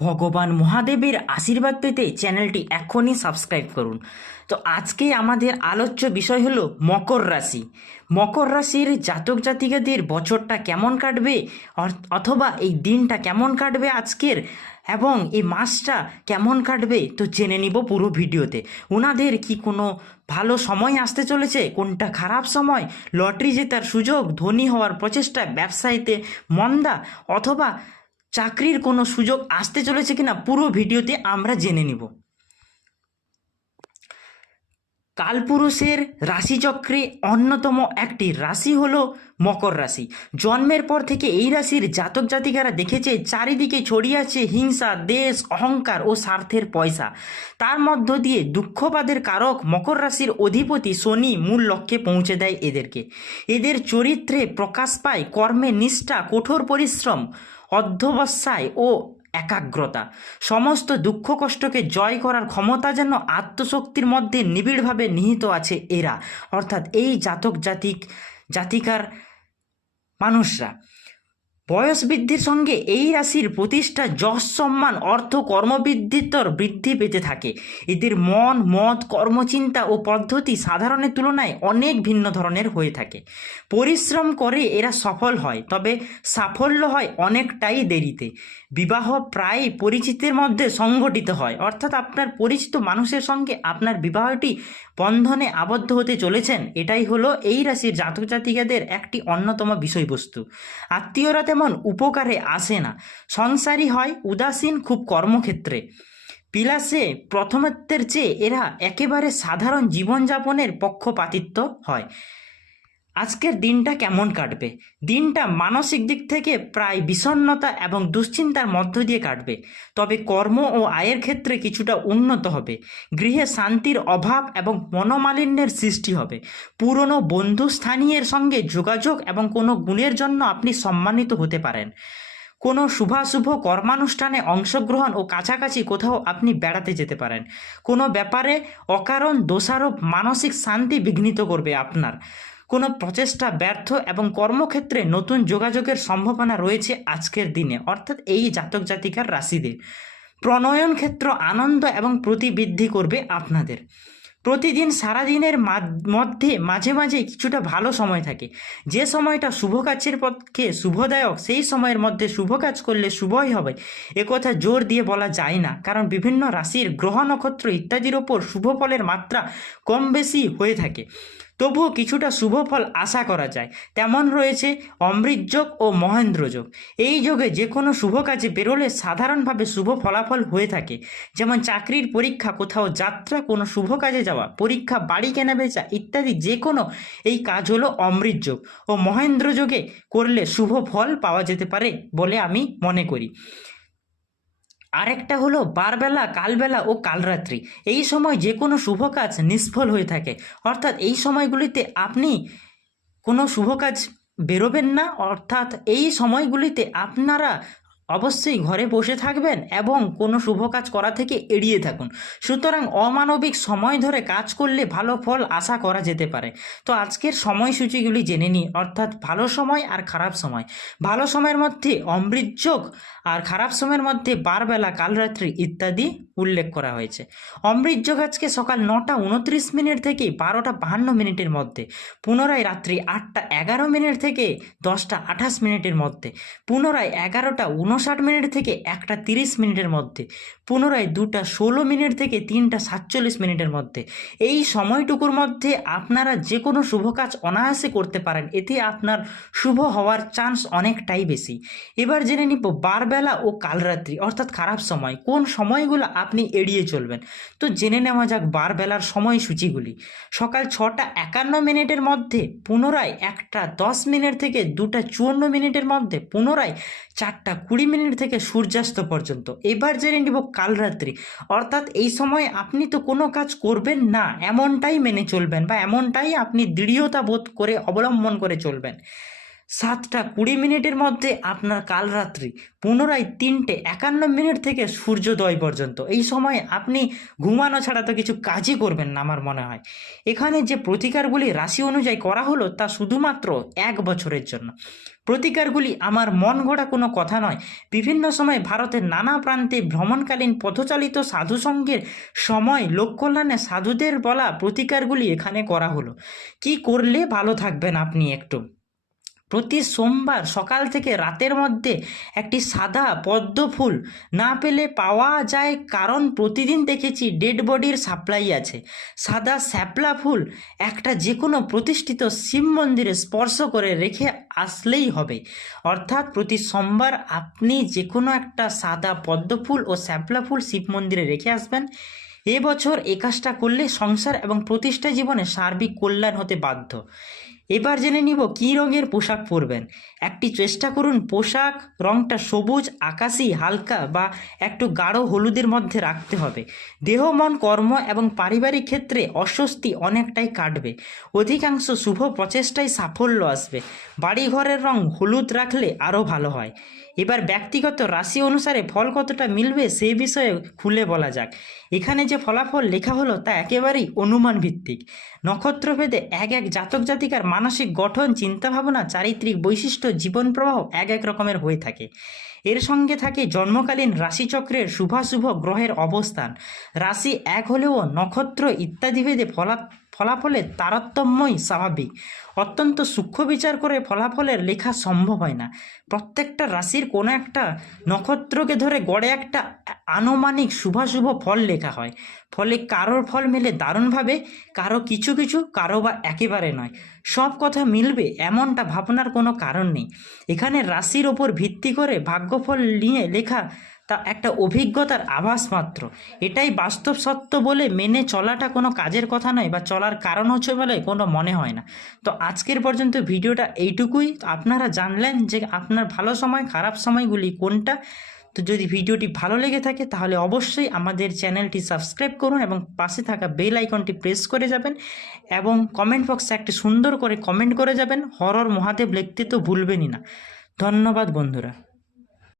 ভগবান মহাদেবের আশীর্বাদ পেতে চ্যানেলটি এখনই সাবস্ক্রাইব করুন। তো আজকে আমাদের আলোচ্য বিষয় হলো মকর রাশি। মকর রাশির জাতক জাতিকাদের বছরটা কেমন কাটবে, অথবা এই দিনটা কেমন কাটবে আজকের, এবং এই মাসটা কেমন কাটবে, তো জেনে নিব পুরো ভিডিওতে। ওনাদের কি কোনো ভালো সময় আসতে চলেছে, কোনটা খারাপ সময়, লটারি জেতার সুযোগ, ধনী হওয়ার প্রচেষ্টা, ব্যবসায়ীতে মন্দা, অথবা চাকরির কোনো সুযোগ আসতে চলেছে কিনা, পুরো ভিডিওতে আমরা জেনে নিব। কালপুরুষের রাশিচক্রে অন্যতম একটি রাশি হলো মকর রাশি। জন্মের পর থেকে এই রাশির জাতক জাতিকারা দেখেছে চারিদিকে ছড়িয়ে আছে হিংসা, দেশ, অহংকার ও স্বার্থের পয়সা। তার মধ্য দিয়ে দুঃখবাদের কারক মকর রাশির অধিপতি শনি মূল লক্ষ্যে পৌঁছে দেয় এদেরকে। এদের চরিত্রে প্রকাশ পায় কর্মে নিষ্ঠা, কঠোর পরিশ্রম, অধ্যবসায় ও একাগ্রতা। সমস্ত দুঃখ কষ্টকে জয় করার ক্ষমতা যেন আত্মশক্তির মধ্যে নিবিড়ভাবে নিহিত আছে এরা, অর্থাৎ এই জাতিকার মানুষরা। বয়স বৃদ্ধির সঙ্গে এই রাশির প্রতিষ্ঠা, যশ, সম্মান, অর্থ, কর্মবৃদ্ধিতর বৃদ্ধি পেতে থাকে। এদের মন, মত, কর্মচিন্তা ও পদ্ধতি সাধারণের তুলনায় অনেক ভিন্ন ধরনের হয়ে থাকে। পরিশ্রম করে এরা সফল হয়, তবে সাফল্য হয় অনেকটাই দেরিতে। বিবাহ প্রায় পরিচিতের মধ্যে সংঘটিত হয়, অর্থাৎ আপনার পরিচিত মানুষের সঙ্গে আপনার বিবাহটি বন্ধনে আবদ্ধ হতে চলেছেন, এটাই হলো এই রাশির জাতক জাতিকাদের একটি অন্যতম বিষয়বস্তু। আত্মীয়রা তেমন উপকারে আসে না, সংসারী হয় উদাসীন খুব কর্মক্ষেত্রে। বিলাসে প্রথমত্বের চেয়ে এরা একেবারে সাধারণ জীবনযাপনের পক্ষপাতিত্ব হয়। আজকের দিনটা কেমন কাটবে? দিনটা মানসিক দিক থেকে প্রায় বিষণ্ণতা এবং দুশ্চিন্তার মধ্য দিয়ে কাটবে, তবে কর্ম ও আয়ের ক্ষেত্রে কিছুটা উন্নত হবে। গৃহে শান্তির অভাব এবং মনোমালিন্যের সৃষ্টি হবে। পুরনো বন্ধু স্থানীয়ের সঙ্গে যোগাযোগ এবং কোনো গুণের জন্য আপনি সম্মানিত হতে পারেন। কোনো শুভাশুভ কর্মানুষ্ঠানে অংশগ্রহণ ও কাছাকাছি কোথাও আপনি বেড়াতে যেতে পারেন। কোনো ব্যাপারে অকারণ দোষারোপ মানসিক শান্তি বিঘ্নিত করবে আপনার। কোনো প্রচেষ্টা ব্যর্থ এবং কর্মক্ষেত্রে নতুন যোগাযোগের সম্ভাবনা রয়েছে আজকের দিনে, অর্থাৎ এই জাতক জাতিকার রাশিদের। প্রণয়ন ক্ষেত্র আনন্দ এবং প্রতিবৃদ্ধি করবে আপনাদের। প্রতিদিন সারাদিনের মধ্যে মাঝে মাঝে কিছুটা ভালো সময় থাকে। যে সময়টা শুভ কাজের পক্ষে শুভদায়ক, সেই সময়ের মধ্যে শুভ কাজ করলে শুভই হবে একথা জোর দিয়ে বলা যায় না, কারণ বিভিন্ন রাশির গ্রহ নক্ষত্র ইত্যাদির ওপর শুভ ফলের মাত্রা কম বেশি হয়ে থাকে। তবুও কিছুটা শুভ ফল আশা করা যায়। তেমন রয়েছে অমৃত যোগ ও মহেন্দ্র যোগ। এই যোগে যে কোনো শুভ কাজে বেরোলে সাধারণভাবে শুভ ফলাফল হয়ে থাকে, যেমন চাকরির পরীক্ষা, কোথাও যাত্রা, কোনো শুভ কাজে যাওয়া, পরীক্ষা, বাড়ি কেনা বেচা ইত্যাদি যে কোনো এই কাজ হলো অমৃত যোগ ও মহেন্দ্র যোগে করলে শুভ ফল পাওয়া যেতে পারে বলে আমি মনে করি। আরেকটা হলো বারবেলা, কালবেলা ও কালরাত্রি। এই সময় যে কোনো শুভ কাজ নিষ্ফল হয়ে থাকে, অর্থাৎ এই সময়গুলিতে আপনি কোনো শুভ কাজ বেরোবেন না, অর্থাৎ এই সময়গুলিতে আপনারা অবশ্যই ঘরে বসে থাকবেন এবং কোনো শুভ কাজ করা থেকে এড়িয়ে থাকুন। সুতরাং অমানবিক সময় ধরে কাজ করলে ভালো ফল আশা করা যেতে পারে। তো আজকের সময়সূচিগুলি জেনে নিই, অর্থাৎ ভালো সময় আর খারাপ সময়। ভালো সময়ের মধ্যে অমৃত যোগ আর খারাপ সময়ের মধ্যে বারবেলা, কালরাত্রি ইত্যাদি উল্লেখ করা হয়েছে। অমৃত যোগ আজকে সকাল 9:29 থেকে 12:52 মধ্যে, পুনরায় রাত্রি 8:11 থেকে 10:28 মধ্যে, পুনরায় 11:59 থেকে 1:30 মধ্যে, পুনরায় 2:16 থেকে 3:47 মধ্যে। এই সময়টুকুর মধ্যে আপনারা যে কোনো শুভ কাজ অনায়াসে করতে পারেন, এতে আপনার শুভ হওয়ার চান্স অনেকটাই বেশি। এবার জেনে নিব বারবেলা ও কালরাত্রি, অর্থাৎ খারাপ সময়, কোন সময়গুলো আপনি এড়িয়ে চলবেন। তো জেনে নেওয়া যাক বারবেলার সময়সূচিগুলি। সকাল 6:51 মধ্যে, পুনরায় 1:10 থেকে 2:54 মধ্যে, পুনরায় 4:20 থেকে সূর্যাস্ত পর্যন্ত। এবার জেনে নিব কালরাত্রি, অর্থাৎ এই সময় আপনি তো কোনো কাজ করবেন না এমনটাই মেনে চলবেন, বা এমনটাই আপনি দৃঢ়তা বোধ করে অবলম্বন করে চলবেন। 7:20 মধ্যে আপনার কাল রাত্রি পুনরায় 3:51 থেকে সূর্যোদয় পর্যন্ত। এই সময়ে আপনি ঘুমানো ছাড়া তো কিছু কাজই করবেন না আমার মনে হয়। এখানে যে প্রতিকারগুলি রাশি অনুযায়ী করা হলো তা শুধুমাত্র 1 বছরের জন্য। প্রতিকারগুলি আমার মন গড়া কোনো কথা নয়। বিভিন্ন সময় ভারতের নানা প্রান্তে ভ্রমণকালীন পথচালিত সাধুসঙ্গের সময় লোককল্যাণে সাধুদের বলা প্রতিকারগুলি এখানে করা হলো। কি করলে ভালো থাকবেন আপনি একটু? প্রতি সোমবার সকাল থেকে রাতের মধ্যে একটি সাদা পদ্ম ফুল না পেলে পাওয়া যায়, কারণ প্রতিদিন দেখেছি ডেড বডির সাপ্লাই আছে। সাদা শ্যাপলা ফুল একটা যে কোনো প্রতিষ্ঠিত শিব মন্দিরে স্পর্শ করে রেখে আসলেই হবে। অর্থাৎ প্রতি সোমবার আপনি যে কোনো একটা সাদা পদ্ম ফুল ও শ্যাপলা ফুল শিব মন্দিরে রেখে আসবেন। এবছর এই কাজটা করলে সংসার এবং প্রতিষ্ঠা জীবনে সার্বিক কল্যাণ হতে বাধ্য। এবার জেনে নিব কী রঙের পোশাক পরবেন। একটি চেষ্টা করুন পোশাক রঙটা সবুজ, আকাশি, হালকা বা একটু গাঢ় হলুদের মধ্যে রাখতে হবে। দেহ, মন, কর্ম এবং পারিবারিক ক্ষেত্রে অস্বস্তি অনেকটাই কাটবে। অধিকাংশ শুভ প্রচেষ্টায় সাফল্য আসবে। বাড়িঘরের রং হলুদ রাখলে আরও ভালো হয়। এবার ব্যক্তিগত রাশি অনুসারে ফল কতটা মিলবে সেই বিষয়ে খুলে বলা যাক। এখানে যে ফলাফল লেখা হলো তা একেবারেই অনুমান ভিত্তিক। নক্ষত্রভেদে এক এক জাতক জাতিকার মানসিক গঠন, চিন্তাভাবনা, চারিত্রিক বৈশিষ্ট্য, জীবন প্রবাহ এক এক রকমের হয়ে থাকে। এর সঙ্গে থাকে জন্মকালীন রাশিচক্রের শুভাশুভ গ্রহের অবস্থান। রাশি এক হলেও নক্ষত্র ইত্যাদি ভেদে ফলাফলের তারতম্যই স্বাভাবিক। অত্যন্ত সূক্ষ্ম বিচার করে ফলাফলের লেখা সম্ভব হয় না। প্রত্যেকটা রাশির কোনো একটা নক্ষত্রকে ধরে গড়ে একটা আনুমানিক শুভাশুভ ফল লেখা হয়। ফলে কারোর ফল মেলে দারুণভাবে, কারো কিছু কিছু, কারো বা একেবারে নয়। সব কথা মিলবে এমনটা ভাবনার কোনো কারণ নেই। এখানে রাশির ওপর ভিত্তি করে ভাগ্যফল নিয়ে লেখা তা একটা অভিজ্ঞতার আভাস মাত্র। এটাই বাস্তব সত্য বলে মেনে চলাটা কোনো কাজের কথা নয় বা চলার কারণ হচ্ছে বলে কোনো মনে হয় না। তো আজকের পর্যন্ত ভিডিওটা এইটুকুই। আপনারা জানলেন যে আপনার ভালো সময় খারাপ সময়গুলি কোনটা। তো যদি ভিডিওটি ভালো লেগে থাকে তাহলে অবশ্যই আমাদের চ্যানেলটি সাবস্ক্রাইব করুন এবং পাশে থাকা বেল আইকনটি প্রেস করে যাবেন এবং কমেন্ট বক্সে একটি সুন্দর করে কমেন্ট করে যাবেন। হরর মহাদেব লিখতে তো ভুলবেনই না। ধন্যবাদ বন্ধুরা।